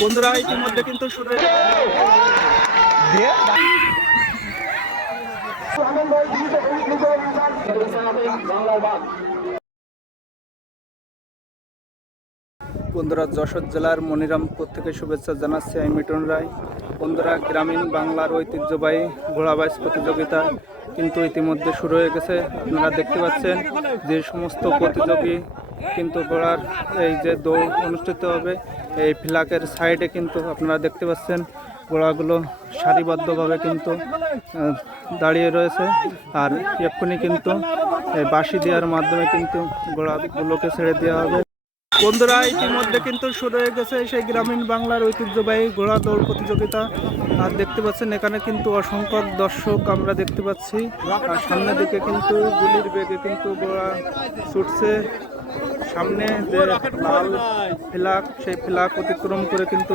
বন্ধুরা, ইতিমধ্যে কিন্তু বন্ধুরা, যশোর জেলার মনিরামপুর থেকে শুভেচ্ছা জানাচ্ছি আমি মিটন রায়। বন্ধুরা, গ্রামীণ বাংলার ঐতিহ্যবাহী ঘোড়াবাইজ প্রতিযোগিতা কিন্তু ইতিমধ্যে শুরু হয়ে গেছে। আপনারা দেখতে পাচ্ছেন যে সমস্ত প্রতিযোগী কিন্তু ঘোড়ার এই যে দৌড় অনুষ্ঠিত হবে এই ফ্ল্যাগের সাইডে কিন্তু আপনারা দেখতে পাচ্ছেন ঘোড়াগুলো সারিবদ্ধভাবে কিন্তু দাঁড়িয়ে রয়েছে। আর এক্ষুনি কিন্তু বাঁশি দেওয়ার মাধ্যমে কিন্তু ঘোড়াগুলোকে ছেড়ে দেওয়া হবে। বন্ধুরা, ইতিমধ্যে কিন্তু শুরু হয়ে গেছে সেই গ্রামীণ বাংলার ঐতিহ্যবাহী ঘোড়া দৌড় প্রতিযোগিতা। আর দেখতে পাচ্ছেন, এখানে কিন্তু অসংখ্য দর্শক আমরা দেখতে পাচ্ছি। আর সামনের দিকে কিন্তু গুলির বেগে কিন্তু ঘোড়া ছুটছে। সামনে যে লাল ফ্ল্যাগ সেই ফ্ল্যাগ অতিক্রম করে কিন্তু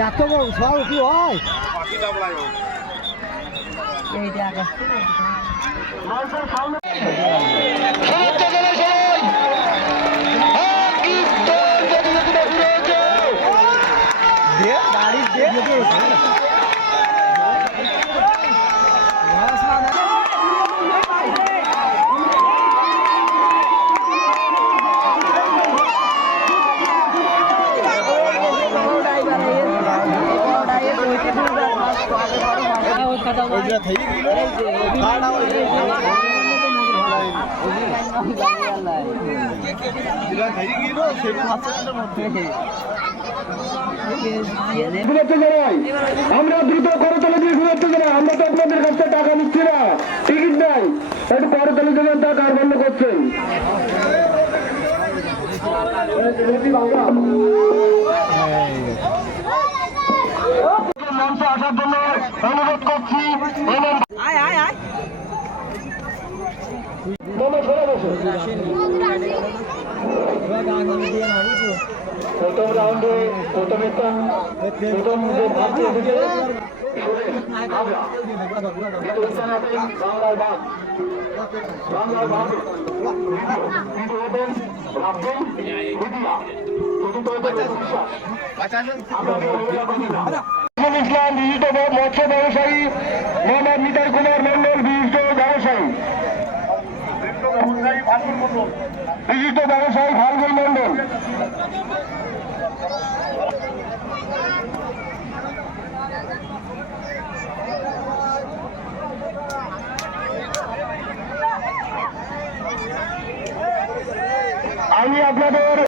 এত বড় সব কি হয়? শুভেচ্ছা জানাই আমরা দ্রুত করতলে দিয়ে শুভেচ্ছা জানাই আমরা তো আপনাদের কাছ থেকে টাকা নিচ্ছি না। টিকিট নাই। একটু করতলে দেবেন তা কার বন্ধ করছেন। আসার জন্য অনুরোধ করছি। প্রথম রাউন্ডে প্রথমে প্রথম যে ভারতীয় এসেছে বাংলার বাঘ বাংলার বাঘ কিন্তু ইসলাম বিশিষ্ট মৎস্য ব্যবসায়ী মোহাম্মদ নিতাই কুমার মন্ডল, বিশিষ্ট ব্যবসায়ী। বিশিষ্ট ব্যবসায়ী ফাল্গুন মন্ডল। আমি আপনাদের